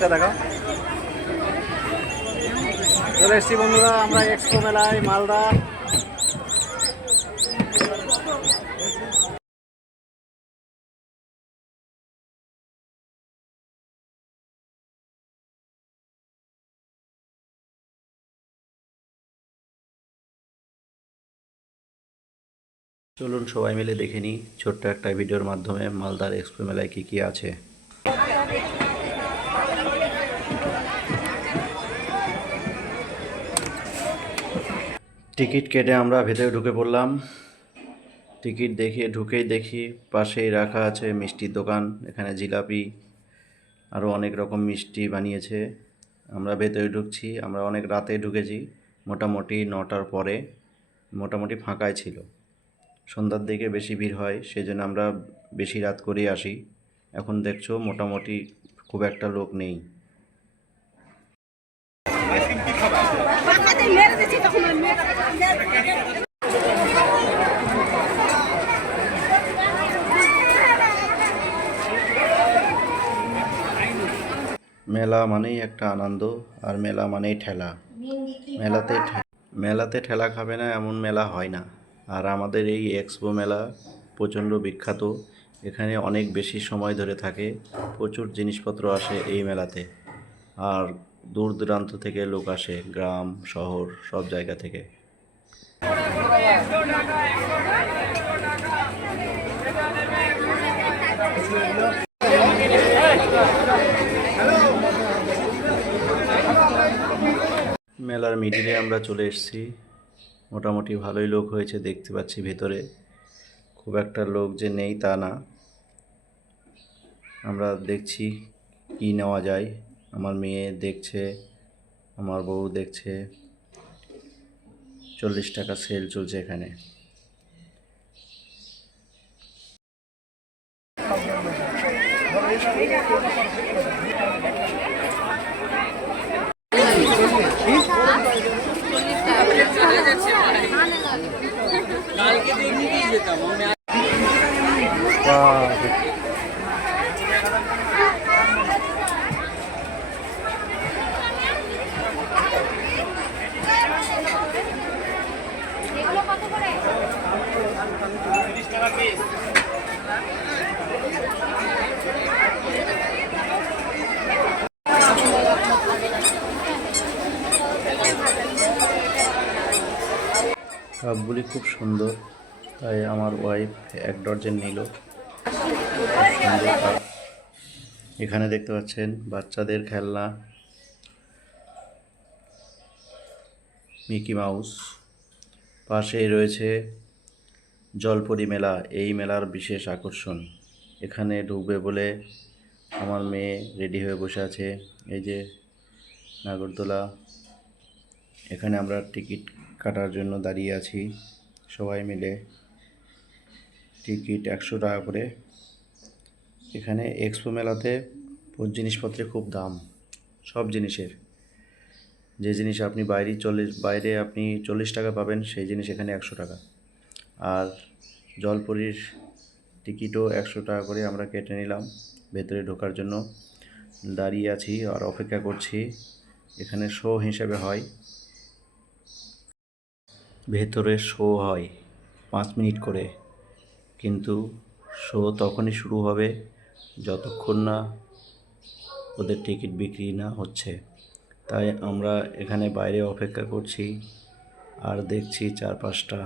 দিকটা দেখো। চলে এসছি বন্ধুরা আমরা এক্সপো মেলায় মালদা। চলুন সবাই মিলে দেখে নিই ছোট্ট একটা ভিডিওর মাধ্যমে মালদার এক্সপো মেলায় কী কী আছে। টিকিট কেটে আমরা ভেতরে ঢুকে পড়লাম। টিকিট দেখে ঢুকেই দেখি পাশেই রাখা আছে মিষ্টির দোকান। এখানে জিলাপি আরও অনেক রকম মিষ্টি বানিয়েছে। আমরা ভেতরে ঢুকছি। আমরা অনেক রাতে ঢুকেছি, মোটামুটি 9টার পরে। মোটামুটি ফাঁকাই ছিল। সন্ধ্যার দিকে বেশি ভিড় হয়, সেই জন্য আমরা বেশি রাত করেই আসি। এখন দেখছো মোটামুটি খুব একটা লোক নেই। মেলা মানেই একটা আনন্দ, আর মেলা মানেই ঠেলা। মেলাতে ঠেলা খাবে না এমন মেলা হয় না। আর আমাদের এই এক্সপো মেলা প্রচণ্ড বিখ্যাত। এখানে অনেক বেশি সময় ধরে থাকে, প্রচুর জিনিসপত্র আসে এই মেলাতে। আর দূর দূরান্ত থেকে লোক আসে, গ্রাম শহর সব জায়গা থেকে। মেলার মিডিলে আমরা চলে এসেছি। মোটামুটি ভালোই লোক হয়েছে দেখতে পাচ্ছি ভেতরে। খুব একটা লোক যে নেই তা না। আমরা দেখছি কি নেওয়া যায়। আমার মেয়ে দেখছে, আমার বউ দেখছে। 40 টাকা সেল চলছে এখানে। কাপগুলি খুব সুন্দর, তাই আমার ওয়াইফ 1 ডজন নিল। এখানে দেখতে পাচ্ছেন বাচ্চাদের খেলনা, মিকি মাউস। পাশেই রয়েছে জলপরি মেলা, এই মেলার বিশেষ আকর্ষণ। এখানে ঢুকবে বলে আমার মেয়ে রেডি হয়ে বসে আছে। এই যে নাগরদোলা, এখানে আমরা টিকিট কাটার জন্য দাঁড়িয়ে আছি সবাই মিলে। টিকিট 100 টাকা করে। এখানে এক্সপো মেলাতে জিনিসপত্রের খুব দাম, সব জিনিসের। যে জিনিস আপনি বাইরে আপনি 40 টাকা পাবেন, সেই জিনিস এখানে 100 টাকা। আর জলপরীর টিকিটও 100 টাকা করে আমরা কেটে নিলাম ভেতরে ঢোকার জন্য। দাঁড়িয়ে আছি আর অপেক্ষা করছি। এখানে শো হিসেবে হয়, ভেতরে শো হয় 5 মিনিট করে। কিন্তু শো তখনই শুরু হবে যতক্ষণ না ওদের টিকিট বিক্রি না হচ্ছে। তাই আমরা এখানে বাইরে অপেক্ষা করছি আর দেখছি চারপাশটা।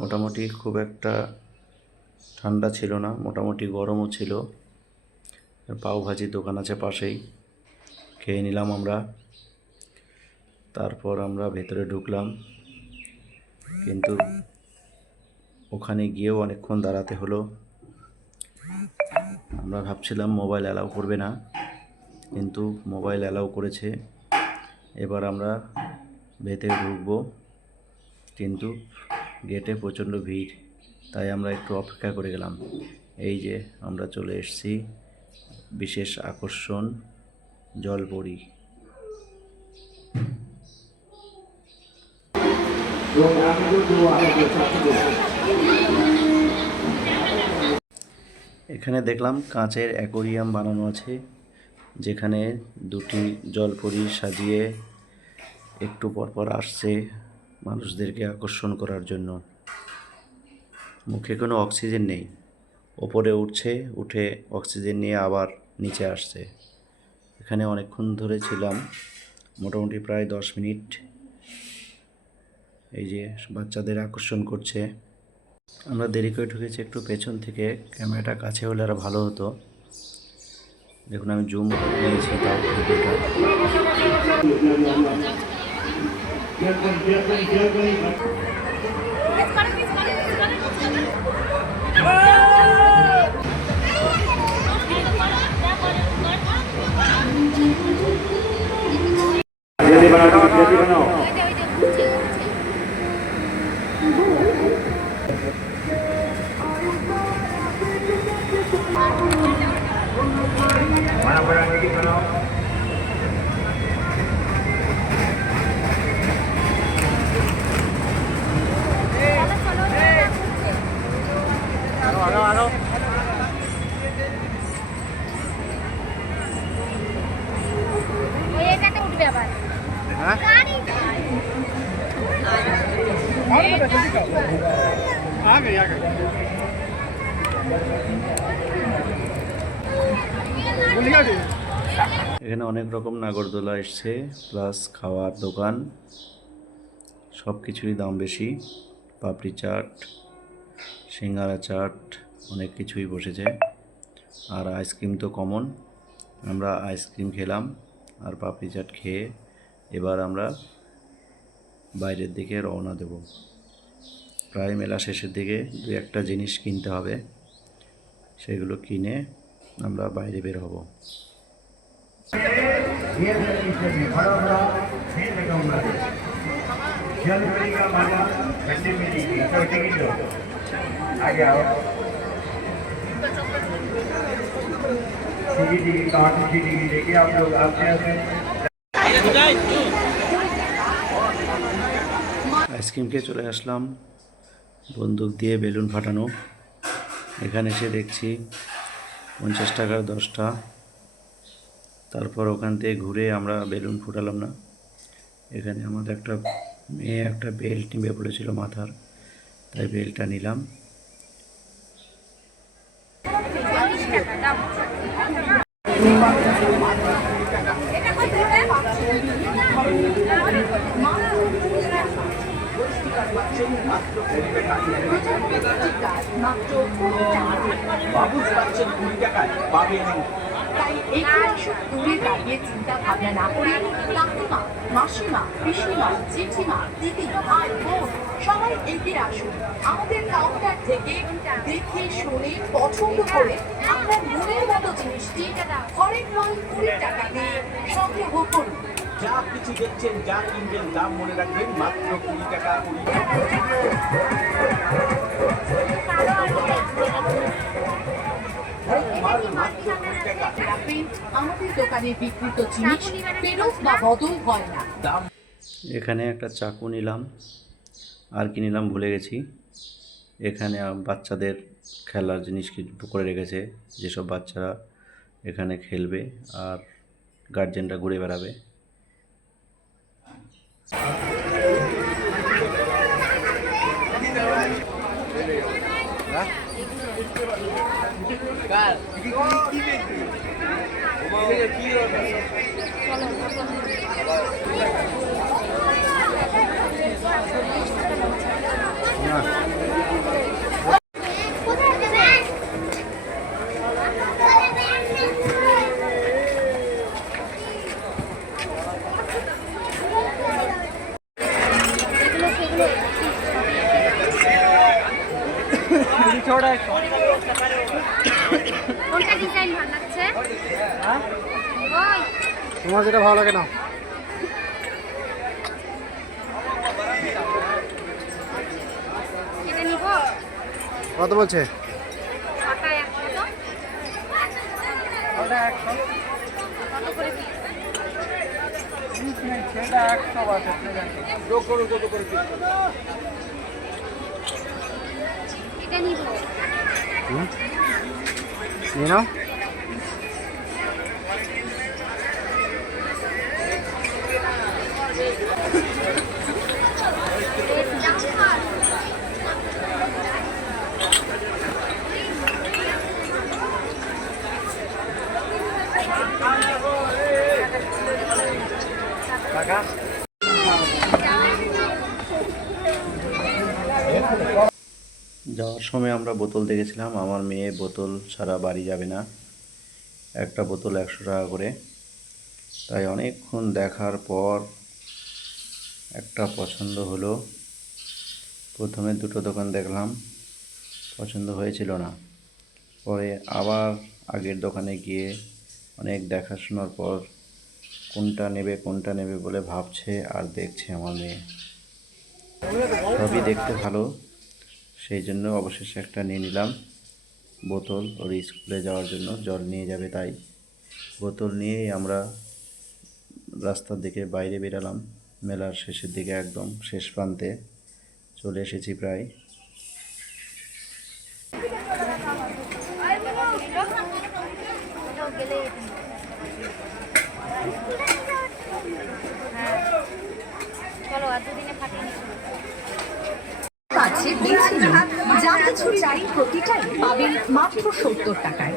মোটামুটি খুব একটা ঠান্ডা ছিল না, মোটামুটি গরমও ছিল। পাওভাজির দোকান আছে পাশেই, খেয়ে নিলাম আমরা। তারপর আমরা ভেতরে ঢুকলাম, কিন্তু ওখানে গিয়েও অনেকক্ষণ দাঁড়াতে হলো। আমরা ভাবছিলাম মোবাইল অ্যালাউ করবে না, কিন্তু মোবাইল অ্যালাউ করেছে। এবার আমরা ভেতরে ঢুকবো, কিন্তু গেটে প্রচণ্ড ভিড়, তাই আমরা একটু অপেক্ষা করে গেলাম। এই যে আমরা চলে এসেছি বিশেষ আকর্ষণ জলপরি। এখানে দেখলাম কাঁচের অ্যাকোরিয়াম বানানো আছে, যেখানে দুটি জলপরি সাজিয়ে একটু পরপর আসছে মানুষদেরকে আকর্ষণ করার জন্য। মুখে কোনো অক্সিজেন নেই, ওপরে উঠছে, উঠে অক্সিজেন নিয়ে আবার নিচে আসছে। এখানে অনেকক্ষণ ধরে ছিলাম, মোটামুটি প্রায় 10 মিনিট। এই যে বাচ্চাদের আকর্ষণ করছে। আমরা দেরি করে ঢুকেছি একটু পেছন থেকে, ক্যামেরাটা কাছে হলে আরও ভালো হতো। দেখুন আমি জুম নিয়েছি তাও ভিডিওটা। এখানে অনেক রকম নাগরদোলা এসছে, প্লাস খাওয়ার দোকান, সব কিছুরই দাম বেশি। পাপড়ি চাট, সিঙ্গারা চাট, অনেক কিছুই বসেছে। আর আইসক্রিম তো কমন। আমরা আইসক্রিম খেলাম আর পাপড়ি চাট খেয়ে এবার আমরা বাইরের দিকে রওনা দেব। প্রায় মেলা শেষের দিকে 2-1টা জিনিস কিনতে হবে, সেগুলো কিনে আমরা বাইরে বের হব। আইসক্রিম খেয়ে চলে আসলাম, বন্দুক দিয়ে বেলুন ফাটানো। এখানে এসে দেখছি 50 টাকার 10টা। তারপর ওখান থেকে ঘুরে আমরা বেলুন ফুটালাম না। এখানে আমাদের একটা মেয়ে একটা বেল্ট নিবে বলেছিল মাথার, তাই বেল্টটা নিলাম। তাই একটু দূরে দাঁড়িয়ে চিন্তা ভাবনা না করে কাকিমা, মাসিমা, পিসিমা, জেঠিমা, দিদি, ভাই, বোন সবাই এগিয়ে আসুন। আমাদের কাউন্টার থেকে দেখে শুনে পছন্দ করে আপনার মনের মতো জিনিসটি ঘরের নয় 20 টাকা দিয়ে সংগ্রহ করুন। যা কিছু দেখছেন, যা কিনবেন, দাম মনে রাখবেন মাত্র 20 টাকা। আমাদের দোকানে বিক্রিত জিনিস ফেরত বা বদল হয় না। এখানে একটা চাকু নিলাম, আর কি নিলাম ভুলে গেছি। এখানে বাচ্চাদের খেলার জিনিস কিছু করে রেখেছে, যেসব বাচ্চারা এখানে খেলবে আর গার্জেনরা ঘুরে বেড়াবে। কোনটা ডিজাইন ভালো লাগছে? হ্যাঁ, ওই তোমার যেটা ভালো লাগে না। এটা নিব। কত বলছে? ছটা 100 তো? ওটা 100। কত করে পিস? সেটা 100 আছে। এটা নিব। নিয়ে নাও। যাওয়ার সময় আমরা বোতল দেখেছিলাম, আমার মেয়ে বোতল ছাড়া বাড়ি যাবে না, একটা বোতল 100 টাকা করে। তাই অনেকক্ষণ দেখার পর একটা পছন্দ হলো। প্রথমে দুটো দোকান দেখলাম, পছন্দ হয়েছিল না। পরে আবার আগের দোকানে গিয়ে অনেক দেখাশোনার পর কোনটা নেবে বলে ভাবছে আর দেখছে আমার মেয়ে। সবই দেখতে ভালো, সেই জন্য অবশেষে একটা নিয়ে নিলাম বোতল। ওর স্কুলে যাওয়ার জন্য জল নিয়ে যাবে, তাই বোতল নিয়েই আমরা রাস্তার দিকে বাইরে বেরালাম। মেলার শেষের দিকে, একদম শেষ প্রান্তে চলে এসেছি প্রায়। চলো আর দুদিনে ফাটিয়ে নিচ্ছি। আছে বেছে নিন। যা কিছু চাই প্রতিটাই পাবেন মাত্র 70 টাকায়।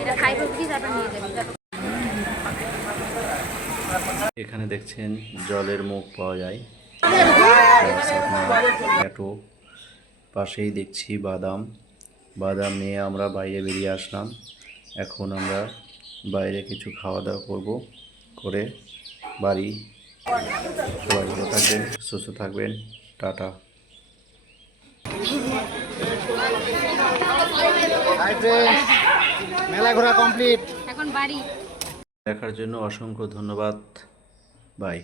এটা খাই অবধি তারপর নিয়ে যাবি। এখানে দেখছেন জলের মুখ পাওয়া যায়, টমেটো, পাশেই দেখছি বাদাম নিয়ে আমরা বাইরে বেরিয়ে আসলাম। এখন আমরা বাইরে কিছু খাওয়া দাওয়া করে বাড়ি। সবাই ভালো থাকবেন, সুস্থ থাকবেন, টাটা। মেলা ঘোরা কমপ্লিট। এখন বাড়ি। দেখার জন্য অসংখ্য ধন্যবাদ। বাই।